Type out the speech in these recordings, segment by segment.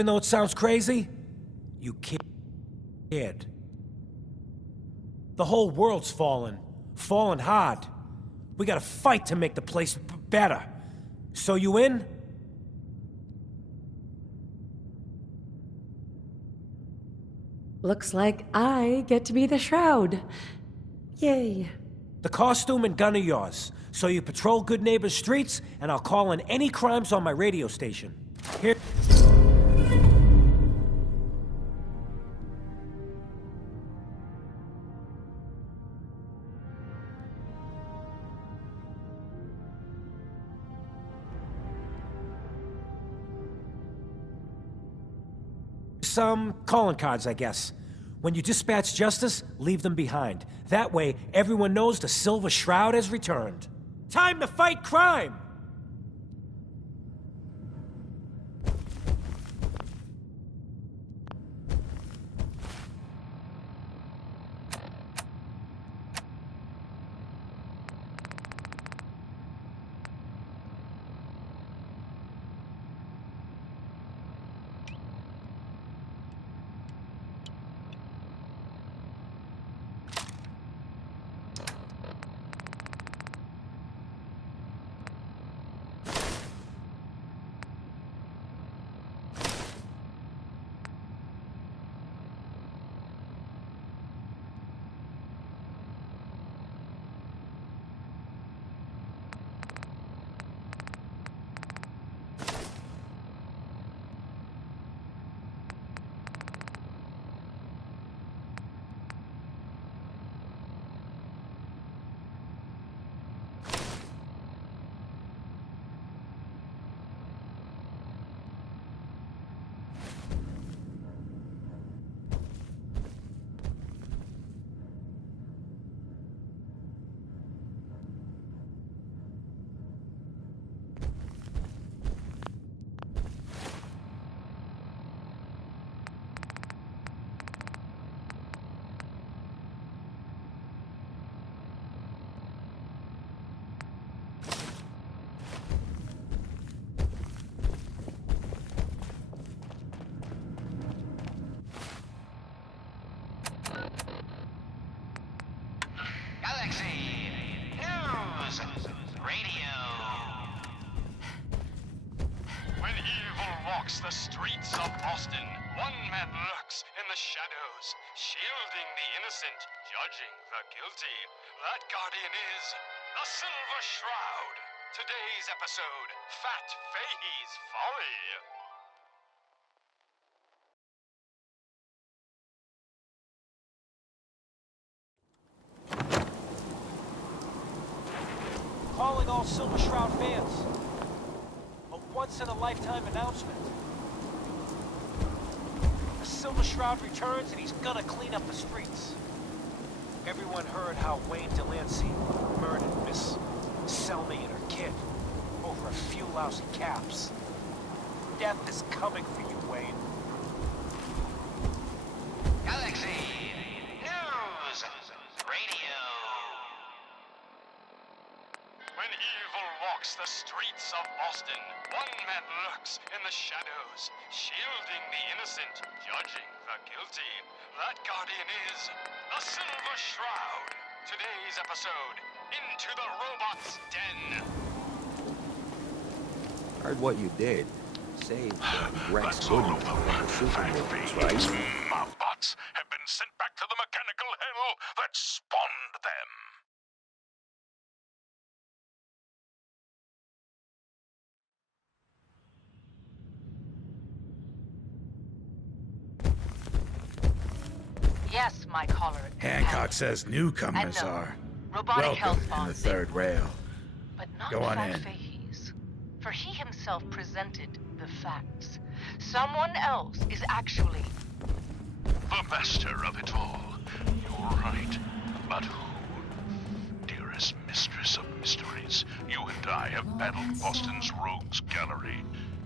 Even though it sounds crazy, you kid. The whole world's fallen hard. We gotta fight to make the place better. So you in? Looks like I get to be the Shroud. Yay. The costume and gun are yours. So you patrol Good Neighbors streets, and I'll call in any crimes on my radio station. Here. Some calling cards, I guess. When you dispatch justice, leave them behind. That way, everyone knows the Silver Shroud has returned. Time to fight crime! The streets of Boston, one man lurks in the shadows, shielding the innocent, judging the guilty. That guardian is the Silver Shroud. Today's episode, Fat Fahey's Folly. Calling all Silver Shroud fans. A once-in-a-lifetime announcement. The Silver Shroud returns and he's gonna clean up the streets. Everyone heard how Wayne Delancey murdered Miss Selmy and her kid over a few lousy caps. Death is coming for you, Wayne. Galaxy News Radio. When evil walks the streets of Boston, one man lurks in the shadows, shielding the innocent, judging the guilty. That guardian is the Silver Shroud. Today's episode, Into the Robot's Den. Heard what you did. Saved Rex That's all Goodman over. from the superheroes, right? My bots have been sent back to the mechanical hell that spawned them. Yes, my caller. Hancock says newcomers And no, are robotic welcome in hellspawn the third rail. But not Go on Fat in. Fahey's. For he himself presented the facts. Someone else is actually... The master of it all. You're right. But who? Dearest mistress of mysteries, you and I have battled Boston's rogues gallery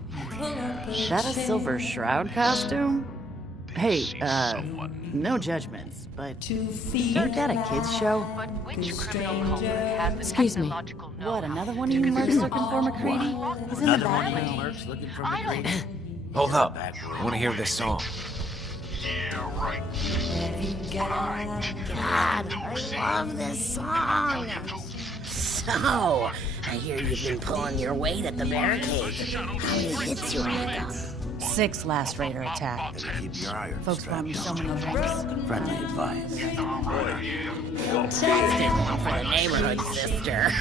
for years. Is that a Silver Shroud costume? Hey, See someone. no judgments, but is your dad a kids show? But which criminal culprit has the Excuse me. technological know-how What, another one of you to mercs consume looking for all McCready? robots? He's in the Another one back of you room. mercs looking for I don't McCready? Hold up. I want to hear this song. God, I love this song. So, I hear you've been pulling your weight at the barricade. How many hits you rack up? 6 last raider attack. Keep your iron Folks want me so many drinks. Friendly advice. Fantastic one for the neighborhood, sister.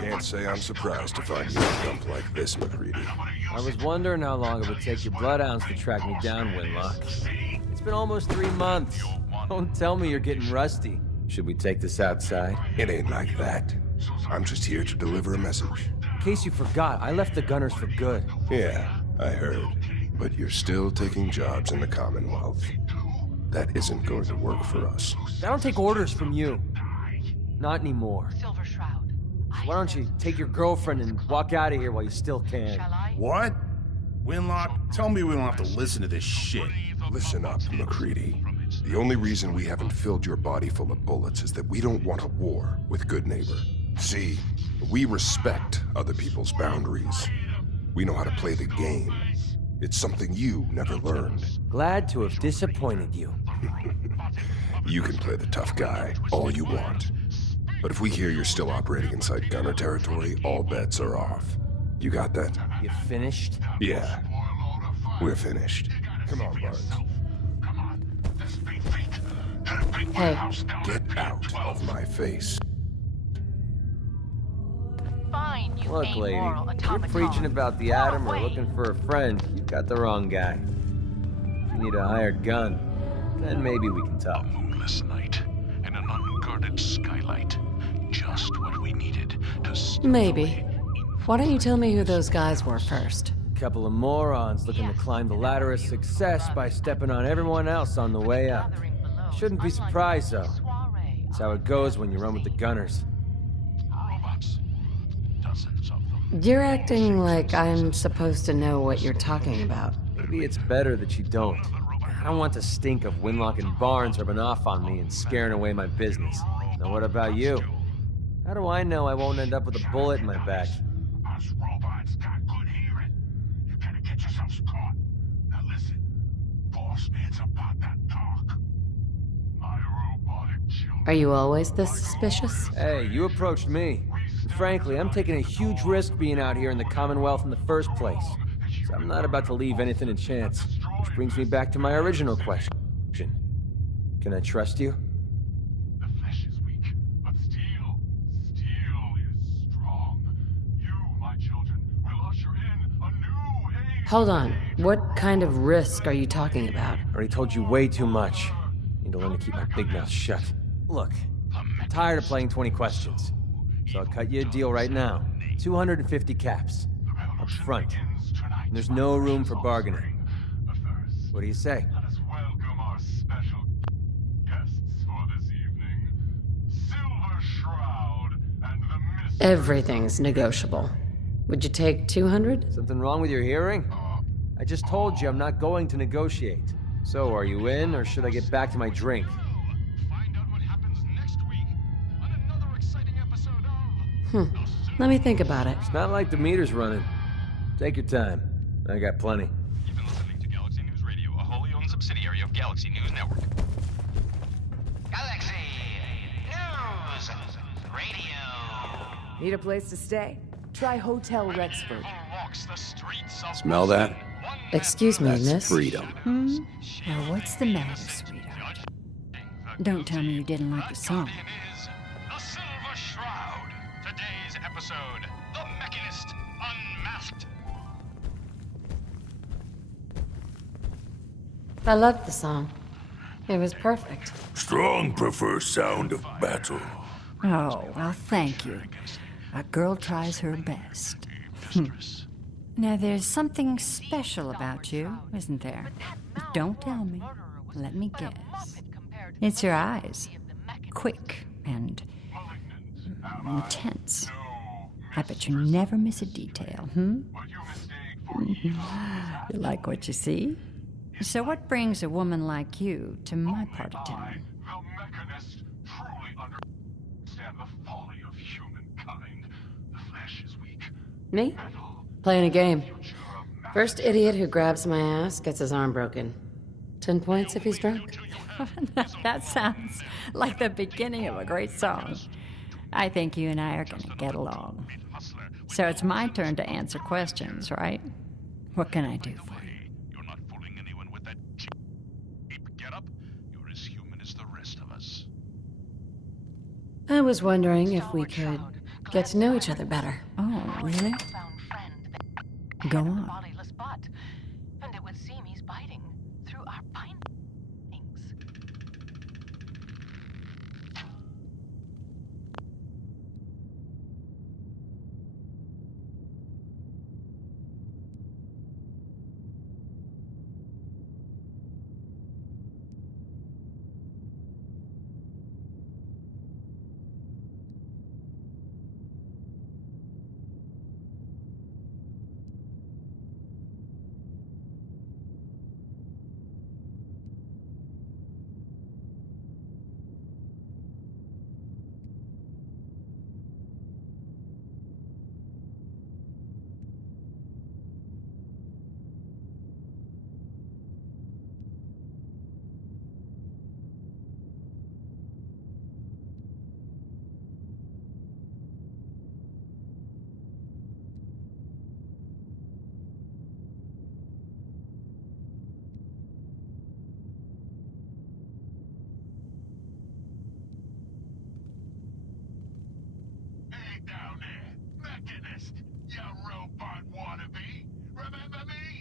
Can't say I'm surprised to find you a dump like this, McCready. I was wondering how long it would take your bloodhounds to track me down, Winlock. It's been almost 3 months. Don't tell me you're getting rusty. Should we take this outside? It ain't like that. I'm just here to deliver a message. In case you forgot, I left the Gunners for good. Yeah, I heard. But you're still taking jobs in the Commonwealth. That isn't going to work for us. I don't take orders from you. Not anymore. Silver Shroud. Why don't you take your girlfriend and walk out of here while you still can? Shall I? What? Winlock, tell me we don't have to listen to this shit. Listen up, McCready. The only reason we haven't filled your body full of bullets is that we don't want a war with Good Neighbor. See, we respect other people's boundaries. We know how to play the game. It's something you never learned. Glad to have disappointed you. You can play the tough guy all you want. But if we hear you're still operating inside Gunner territory, all bets are off. You got that? You finished? Yeah. We're finished. Come on, Barnes. Hey, Get out of my face. Fine, you Look, lady, amoral you're automaton. preaching about the Go Atom or away. looking for a friend. You've got the wrong guy. If you need a hired gun, then maybe we can talk. Moonless night and an unguarded skylight. Just what we needed to stop maybe. Why don't you tell me who those guys were first? Couple of morons looking to climb the ladder of success by stepping on everyone else on the way up. Shouldn't be surprised, though. That's how it goes when you run with the Gunners. robots. Dozens of them. You're acting like I'm supposed to know what you're talking about. Maybe it's better that you don't. I don't want the stink of Winlock and Barnes rubbing off on me and scaring away my business. Now what about you? How do I know I won't end up with a bullet in my back? Us robots got good hearing. You better get yourselves caught. Now listen, boss man's about that talk. My robotic children. Are you always this suspicious? Hey, you approached me. And frankly, I'm taking a huge risk being out here in the Commonwealth in the first place. So I'm not about to leave anything to chance. Which brings me back to my original question. Can I trust you? The flesh is weak, but steel is strong. You, my children, will usher in a new age. Hold on. What kind of risk are you talking about? I already told you way too much. Need to learn to keep my big mouth shut. Look, I'm tired of playing 20 questions. So I'll cut you a deal right now. 250 caps. Up front. And there's no room for bargaining. But first, What do you say? let us welcome our special guests for this evening. Silver Shroud and the Mist. Everything's negotiable. Would you take 200? Something wrong with your hearing? I just told you I'm not going to negotiate. So, are you in, or should I get back to my drink? Find out what happens next week on another exciting episode of Let me think about it. It's not like the meter's running. Take your time. I got plenty. You've been listening to Galaxy News Radio, a wholly owned subsidiary of Galaxy News Network. Galaxy News Radio. Need a place to stay? Try Hotel Rexford. Walks the streets of Smell that? Excuse me, That's miss. freedom. Well, what's the matter, sweetheart? Don't tell me you didn't like the song. Is the Silver Shroud. Today's episode, The Mechanist Unmasked. I loved the song. It was perfect. Strong prefer sound of battle. Oh, well, thank you. A girl tries her best. Now, there's something special about you, isn't there? Don't tell me. Let me guess. It's your eyes. Quick and intense. I bet you never miss a detail, You like what you see? So what brings a woman like you to my part of town? The Mechanist truly understand the folly of humankind. The flesh is weak. Me? Playing a game. Future of First idiot who grabs my ass gets his arm broken. 10 points if he's drunk. That sounds like the beginning of a great song. I think you and I are gonna get along. So it's my turn to answer questions, right? What can I do for you? You're not fooling anyone with that cheap getup. You're as human as the rest of us. I was wondering if we could get to know each other better. Oh, really? Go on. And it would seem he's biting through our findings.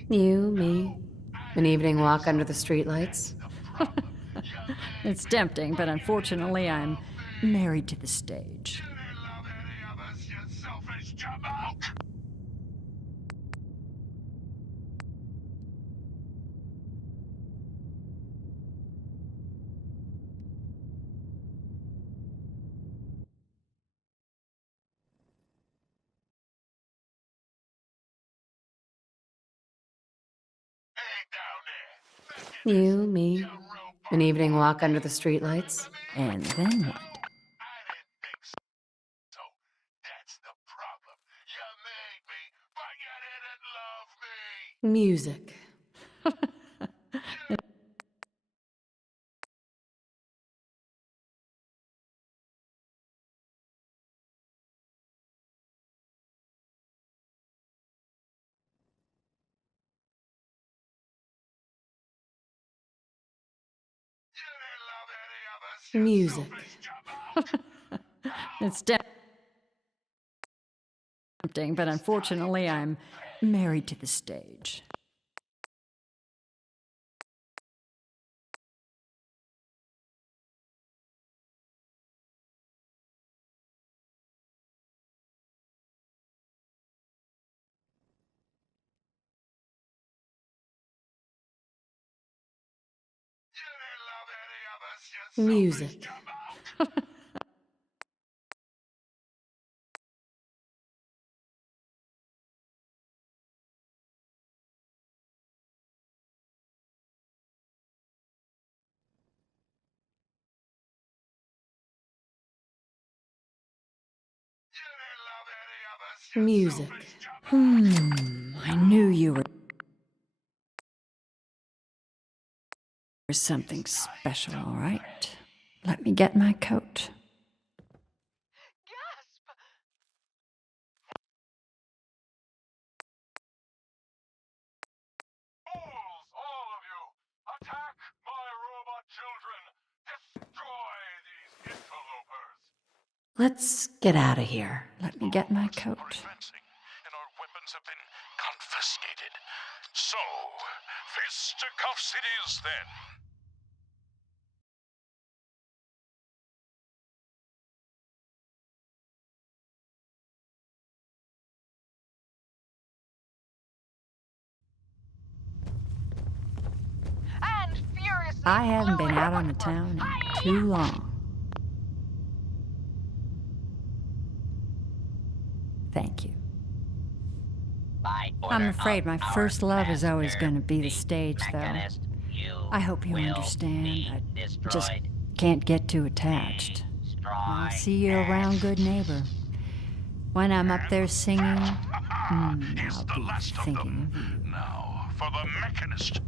You, me, an evening walk under the streetlights. It's tempting, but unfortunately I'm married to the stage. You, me, an evening walk under the streetlights. And then what? Music. Music. It's tempting, but unfortunately I'm married to the stage. Music. Music. I knew you were something special, all right? Let me get my coat. All of you, attack my robot children! Destroy these interlopers! Let's get out of here. Let me get my coat. And our weapons have been confiscated. So, fisticuffs it is then. I haven't been out on the town in too long. Thank you. I'm afraid my first love is always going to be the stage, though. I hope you understand. I just can't get too attached. I'll see you around, good neighbor. When I'm up there singing, He's the last of them. Now, for the Mechanist.